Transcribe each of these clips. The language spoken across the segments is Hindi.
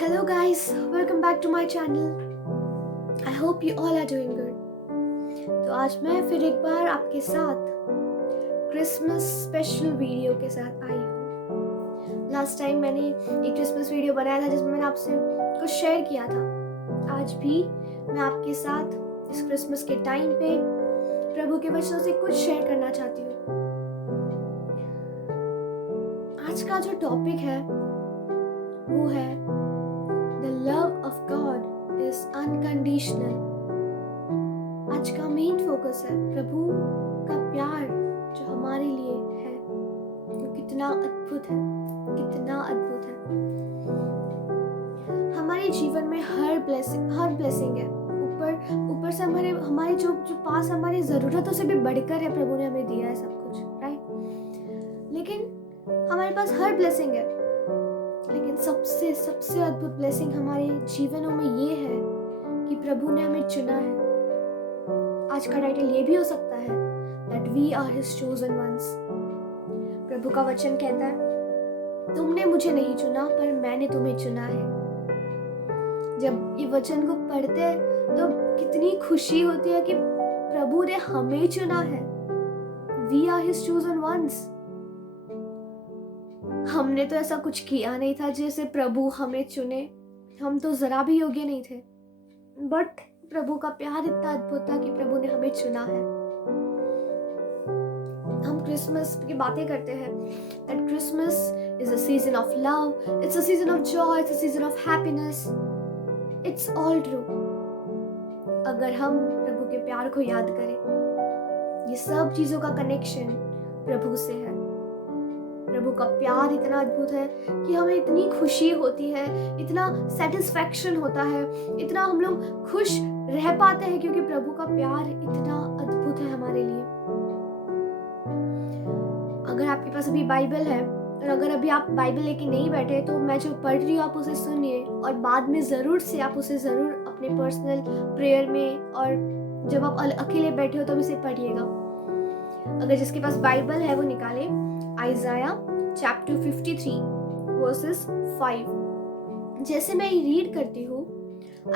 Hello guys, welcome back to my channel. I hope you all are doing good. तो आज मैं फिर एक बार आपके साथ क्रिसमस स्पेशल वीडियो के साथ आई हूँ। लास्ट टाइम मैंने एक क्रिसमस वीडियो बनाया था जिसमें मैंने आपसे कुछ शेयर किया था। आज भी मैं आपके साथ इस क्रिसमस के टाइम पे प्रभु के वचनों से कुछ शेयर करना चाहती हूँ। आज का जो टॉपिक है वो है The love of God is unconditional. आज का मेन फोकस है प्रभु का प्यार जो हमारे लिए है वो कितना अद्भुत है, कितना अद्भुत है। हमारे जीवन में हर ब्लेसिंग है। ऊपर से हमारे जो पास हमारी ज़रूरतों से भी बढ़कर है, प्रभु ने हमें दिया है सब कुछ, राइट। लेकिन हमारे पास हर ब्लेसिंग है, लेकिन सबसे अद्भुत ब्लेसिंग हमारे जीवनों में ये है कि प्रभु ने हमें चुना है। आज का टाइटल ये भी हो सकता है that we are his chosen ones। प्रभु का वचन कहता है तुमने मुझे नहीं चुना पर मैंने तुम्हें चुना है। जब ये वचन को पढ़ते हैं तो कितनी खुशी होती है कि प्रभु ने हमें चुना है। We are his chosen ones। हमने तो ऐसा कुछ किया नहीं था जैसे प्रभु हमें चुने। हम तो जरा भी योग्य नहीं थे, बट प्रभु का प्यार इतना अद्भुत था कि प्रभु ने हमें चुना है। हम क्रिसमस की बातें करते हैं that Christmas is a season of love, it's a season of joy, it's a season of happiness, it's all true। अगर हम प्रभु के प्यार को याद करें, ये सब चीजों का कनेक्शन प्रभु से है। प्रभु का प्यार इतना अद्भुत है कि हमें इतनी खुशी होती है, इतना सेटिस्फैक्शन होता है, इतना हम लोग खुश रह पाते हैं क्योंकि प्रभु का प्यार इतना अद्भुत है हमारे लिए। अगर आपके पास अभी बाइबल है और अगर अभी आप बाइबल लेके नहीं बैठे तो मैं जो पढ़ रही हूँ आप उसे सुनिए और बाद में आप उसे ज़रूर अपने पर्सनल प्रेयर में और जब आप अकेले बैठे हो तब इसे पढ़िएगा। अगर जिसके पास बाइबल है वो निकाले आइज़ाया चैप्टर 53 वर्सेस 5। जैसे मैं रीड करती हूँ,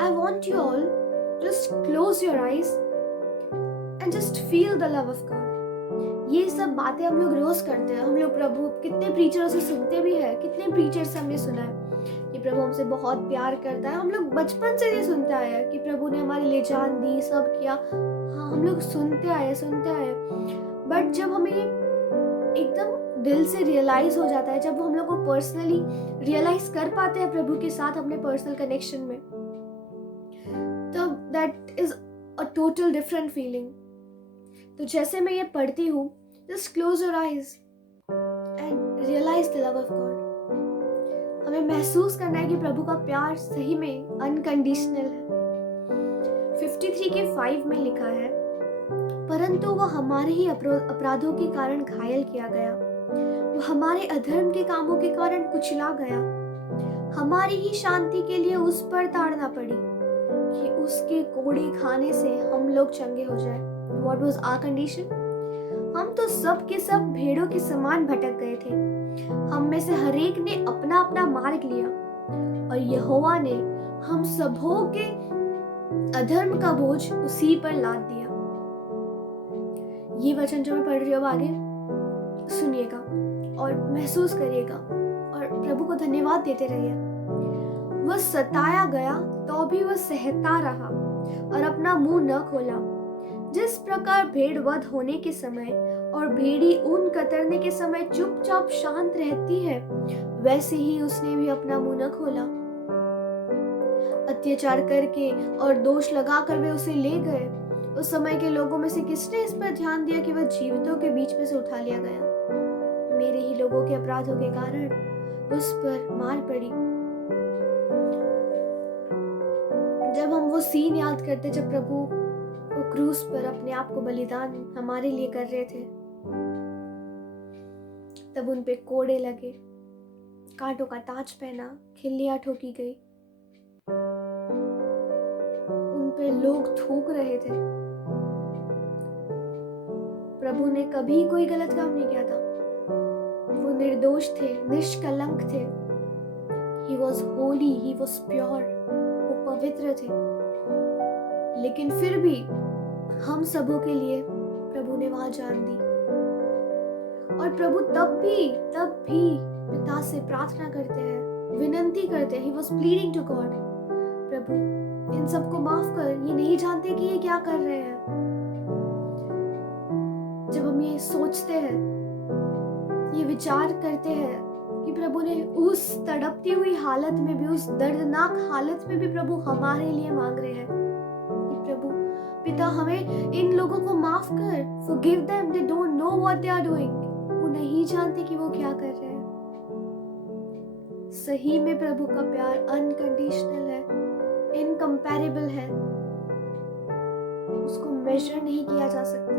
I want you all just close your eyes and just feel the love of God. ये सब बातें हम लोग रोज करते हैं। हम लोग प्रभु कितने प्रीचरों से सुनते भी हैं, कितने प्रीचर से हमने सुना है कि प्रभु हमसे बहुत प्यार करता है। हम लोग बचपन से ये सुनते आए हैं कि प्रभु ने हमारे लिए जान दी, सब किया। हाँ, हम लोग सुनते आए, बट जब हमें एकदम दिल से रियलाइज हो जाता है, जब हम लोग को पर्सनली रियलाइज कर पाते हैं प्रभु के साथ अपने पर्सनल कनेक्शन में, तो that is a total different feeling. तो जैसे मैं ये पढ़ती हूँ, just close your eyes and realise the love of God. हमें महसूस करना है कि प्रभु का प्यार सही में अनकंडीशनल है। 53 के 5 में लिखा है, परंतु वह हमारे ही अपराधों के कारण घायल किया गया, वो हमारे अधर्म के कामों के कारण कुचला गया। हमारी ही शांति के लिए उस पर ताड़ना पड़ी कि उसके कोड़े खाने से हम लोग चंगे हो जाए। What was our condition? हम तो सब के सब भेड़ों के समान भटक गए थे। हम में से हरेक ने अपना अपना मार्ग लिया और यहोवा ने हम सबों के अधर्म का बोझ उसी पर लाद दिया। ये वचन जो मैं पढ़ रही हूँ आगे सुनिएगा और महसूस करिएगा और प्रभु को धन्यवाद देते रहिए। वह सताया गया तो भी वह सहता रहा और अपना मुंह न खोला। जिस प्रकार भेड़ वध होने के समय और भेड़ी ऊन कतरने के समय चुपचाप शांत रहती है, वैसे ही उसने भी अपना मुंह न खोला। अत्याचार करके और दोष लगाकर वे उसे ले गए। उस समय के लोगों में से किसने इस पर ध्यान दिया कि वह जीवितों के बीच में से उठा लिया गया? मेरे ही लोगों के अपराधों के कारण उस पर मार पड़ी। जब हम वो सीन याद करते जब प्रभु वो क्रूस पर अपने आप को बलिदान हमारे लिए कर रहे थे, तब उन पे कोड़े लगे, कांटों का ताज पहना, खिल्लियां ठोकी गई, उन पे लोग थूक रहे थे। प्रभु ने कभी कोई गलत काम नहीं किया था। वो निर्दोष थे, निष्कलंक थे, he was Holi, he was pure, वो पवित्र थे। लेकिन फिर भी हम सबों के लिए प्रभु ने वहां जान दी। और प्रभु तब भी पिता से प्रार्थना करते हैं, विनंती करते हैं। He was pleading to God, प्रभु इन सबको माफ कर, ये नहीं जानते कि ये क्या कर रहे हैं। जब हम ये सोचते हैं, ये विचार करते हैं कि प्रभु ने उस तड़पती हुई हालत में भी, उस दर्दनाक हालत में भी प्रभु हमारे लिए मांग रहे हैं कि प्रभु पिता हमें इन लोगों को माफ कर, forgive them, they don't know what they are doing। वो नहीं जानते कि वो क्या कर रहे हैं। सही में प्रभु का प्यार अनकंडीशनल है, इनकम्पैरेबल है, उसको मेजर नहीं किया जा सकता।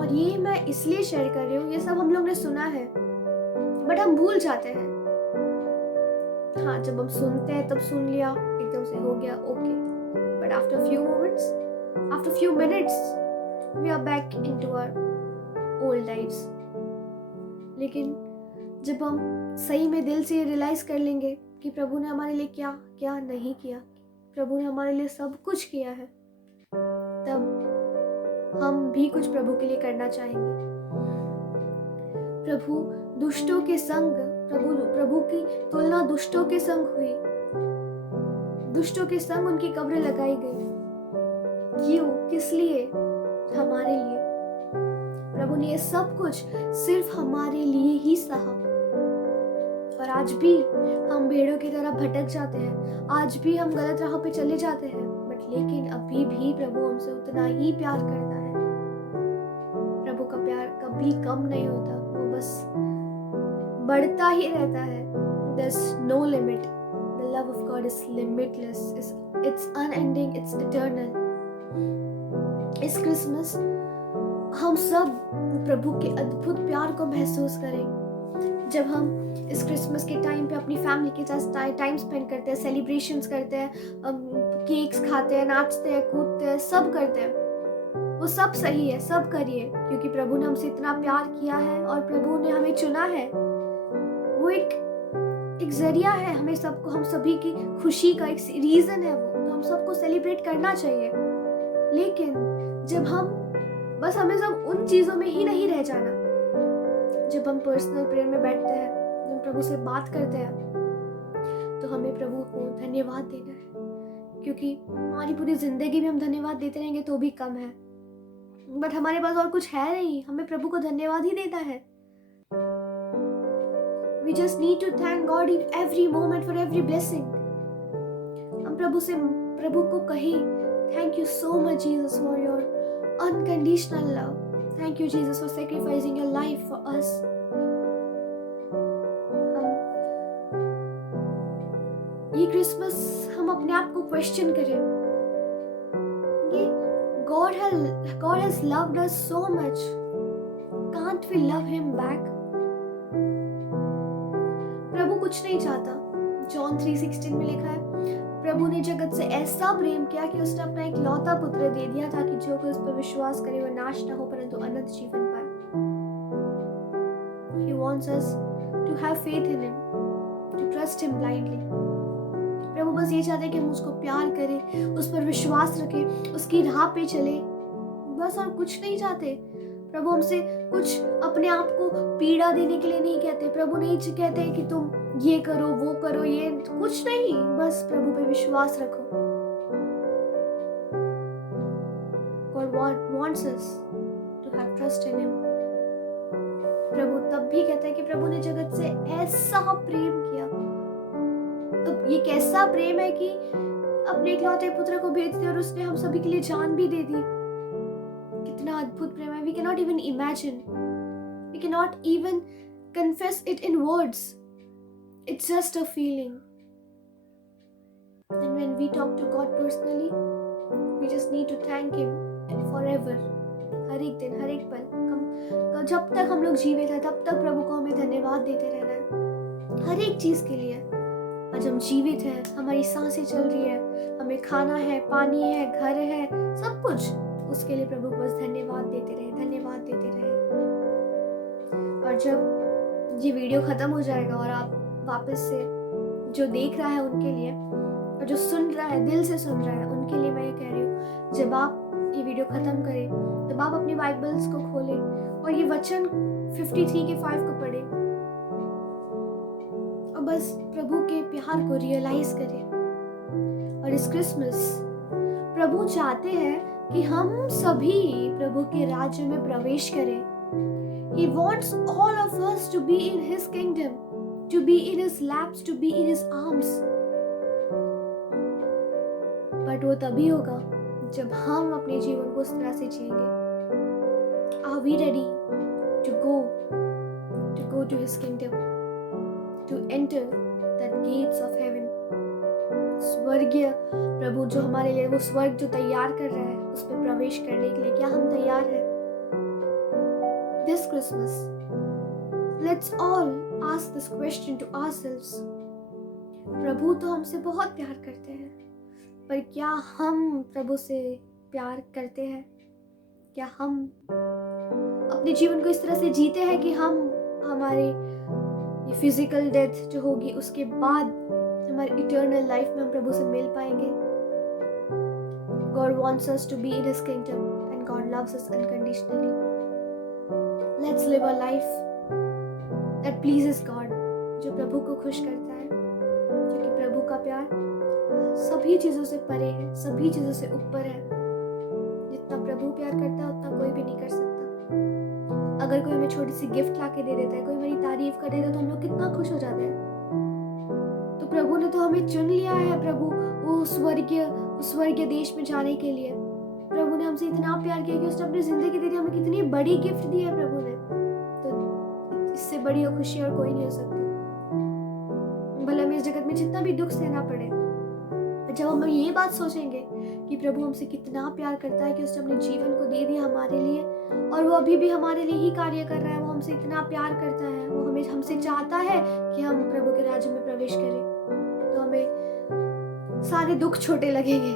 और ये मैं इसलिए शेयर कर रही हूँ, ये सब हम लोग ने सुना है बट हम भूल जाते हैं। हाँ, जब हम सुनते हैं तब सुन लिया, एकदम से हो गया okay, but after few moments, after few minutes we are back into our old lives. लेकिन जब हम सही में दिल से रियलाइज कर लेंगे कि प्रभु ने हमारे लिए क्या क्या नहीं किया, प्रभु ने हमारे लिए सब कुछ किया है, तब हम भी कुछ प्रभु के लिए करना चाहेंगे। प्रभु दुष्टों के संग, प्रभु की तुलना दुष्टों के संग हुई, दुष्टों के संग उनकी कब्र लगाई गई। क्यों? किस लिए? हमारे लिए। प्रभु ने ये सब कुछ सिर्फ हमारे लिए ही सहा। और आज भी हम भेड़ों की तरह भटक जाते हैं, आज भी हम गलत राह पे चले जाते हैं, बट लेकिन अभी भी प्रभु हमसे उतना ही प्यार करता है। प्रभु का प्यार कभी कम नहीं होता, वो बस बढ़ता ही रहता है। There's no limit. The love of God is limitless. It's unending. It's eternal. इस क्रिसमस हम सब प्रभु के अद्भुत प्यार को महसूस करें। जब हम इस क्रिसमस के टाइम पे अपनी फैमिली के साथ टाइम स्पेंड करते हैं, सेलिब्रेशंस करते हैं, केक्स खाते हैं, नाचते हैं, कूदते हैं, सब करते हैं, वो सब सही है, सब करिए, क्योंकि प्रभु ने हमसे इतना प्यार किया है और प्रभु ने हमें चुना है। वो एक जरिया है हमें सबको, हम सभी की खुशी का एक रीजन है वो, तो हम सबको सेलिब्रेट करना चाहिए। लेकिन जब हमें सब उन चीजों में ही नहीं रह जाना। जब हम पर्सनल प्रेयर में बैठते हैं, जब हम प्रभु से बात करते हैं, तो हमें प्रभु को धन्यवाद देना है, क्योंकि हमारी पूरी जिंदगी में हम धन्यवाद देते रहेंगे तो भी कम है, बट हमारे पास और कुछ है नहीं, हमें प्रभु को धन्यवाद ही देना है। We just need to thank God in every moment for every blessing। हम प्रभु को कहें, Thank you so much Jesus for your unconditional love। Thank you Jesus for sacrificing your life for us। ये क्रिसमस हम अपने आप को क्वेश्चन करें, ये God has loved us so much, can't we love him back? प्रभु कुछ नहीं चाहता। जॉन 3:16 में लिखा है, प्रभु ने जगत से ऐसा प्रेम किया कि उसने अपना एक लौता पुत्र दे दिया, ताकि जो कोई उस पर विश्वास करे वह नाश ना हो परंतु अनंत जीवन पाए। He wants us to have faith in him, to trust him blindly। प्रभु बस ये चाहते हैं कि हम उसको प्यार करें, उस पर विश्वास रखें, उसकी राह पे चले, बस और कुछ नहीं चाहते। प्रभु हमसे कुछ अपने आप को पीड़ा देने के लिए नहीं कहते। प्रभु नहीं कहते कि तुम ये करो वो करो, ये कुछ नहीं, बस प्रभु पे विश्वास रखो। God wants us to have trust in him। प्रभु तब भी कहता है कि प्रभु ने जगत से ऐसा प्रेम किया। तो ये कैसा प्रेम है कि अपने इकलौते पुत्र को भेज दिया और उसने हम सभी के लिए जान भी दे दी। कितना अद्भुत प्रेम है। We cannot even imagine, we cannot even confess it in words। It's just a feeling। And when we talk to God personally, we just need to thank him forever। हर एक दिन, हर एक पल, जब तक हम लोग जीवित हैं तब तक प्रभु को हमें धन्यवाद देते रहना है, हर एक चीज के लिए। आज हम जीवित हैं, हमारी सांसें चल रही है, हमें खाना है, पानी है, घर है, सब कुछ, उसके लिए प्रभु को बस धन्यवाद देते रहे, धन्यवाद देते रहे। और जब ये वीडियो ख़त्म हो जाएगा और आप वापस से जो देख रहा है उनके लिए और जो सुन रहा है, दिल से सुन रहा है, उनके लिए मैं ये कह रही हूँ, जब आप ये वीडियो ख़त्म करें तब आप अपनी बाइबल्स को खोलें और ये वचन 53 के 5 को पढ़ें और बस प्रभु के प्यार को रियलाइज़ करें। और इस क्रिसमस प्रभु चाहते हैं कि हम सभी प्रभु के राज्य में प्रवेश करें। He wants all of us to be in His kingdom, to be in His laps, to be in His arms. But वो तभी होगा जब हम अपने जीवन को उस तरह से जिएंगे। Are we ready to go to His kingdom, to enter the gates of heaven? स्वर्गीय प्रभु जो हमारे लिए वो स्वर्ग जो तैयार कर रहा है उस पर प्रवेश करने के लिए क्या हम तैयार हैं? This Christmas, let's all ask this question to ourselves. प्रभु तो हमसे बहुत प्यार करते हैं, पर क्या हम प्रभु से प्यार करते हैं? क्या हम अपने जीवन को इस तरह से जीते हैं कि हम हमारे ये फिजिकल डेथ जो होगी उसके बाद हमारी इटर्नल लाइफ में हम प्रभु से मिल पाएंगे? God wants us to be in His kingdom and God loves us unconditionally. Let's live a life that pleases God, जो प्रभु को खुश करता है, क्योंकि प्रभु का प्यार सभी चीज़ों से परे है, सभी चीज़ों से ऊपर है। जितना प्रभु प्यार करता है उतना कोई भी नहीं कर सकता। अगर कोई हमें छोटी सी गिफ्ट ला के दे देता है, कोई मेरी तारीफ कर देता है तो हम लोग कितना खुश हो जाते हैं। तो प्रभु ने तो हमें चुन लिया है, प्रभु वो स्वर्गीय देश में जाने के लिए। प्रभु ने हमसे इतना प्यार किया कि उसने अपनी जिंदगी दे दी, हमें कितनी बड़ी गिफ्ट दी है प्रभु ने। तो इससे बड़ी खुशी और कोई नहीं हो सकती। भले हमें इस जगत में जितना भी दुख सहना पड़े, जब हम ये बात सोचेंगे कि प्रभु हमसे कितना प्यार करता है कि उसने अपने जीवन को दे दिया हमारे लिए और वो अभी भी हमारे लिए ही कार्य कर रहा है, वो हमसे इतना प्यार करता है, वो हमसे चाहता है कि हम प्रभु के राज्य में प्रवेश करें, तो हमें सारे दुख छोटे लगेंगे।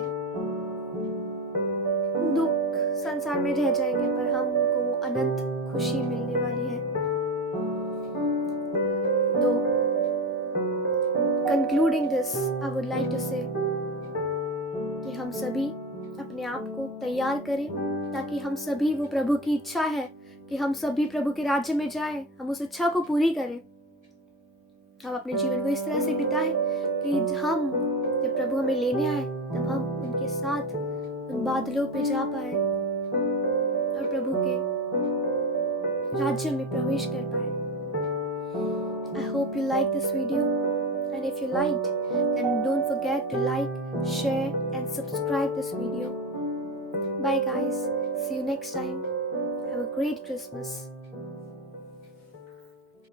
दुख संसार में रह जाएंगे, पर हमको वो अनंत खुशी मिलने वाली है। तो concluding this, I would like to say कि हम सभी अपने आप को तैयार करें, ताकि हम सभी, वो प्रभु की इच्छा है कि हम सभी प्रभु के राज्य में जाएं, हम उस इच्छा को पूरी करें। हम अपने जीवन को इस तरह से बिताएं कि जब प्रभु हमें लेने आए तब हम उनके साथ उन बादलों पे जा पाए और प्रभु के राज्य में प्रवेश कर पाए। I hope you like this video, and if you liked, then don't forget to like, share and subscribe this video. Bye guys, see you next time. Have a great Christmas.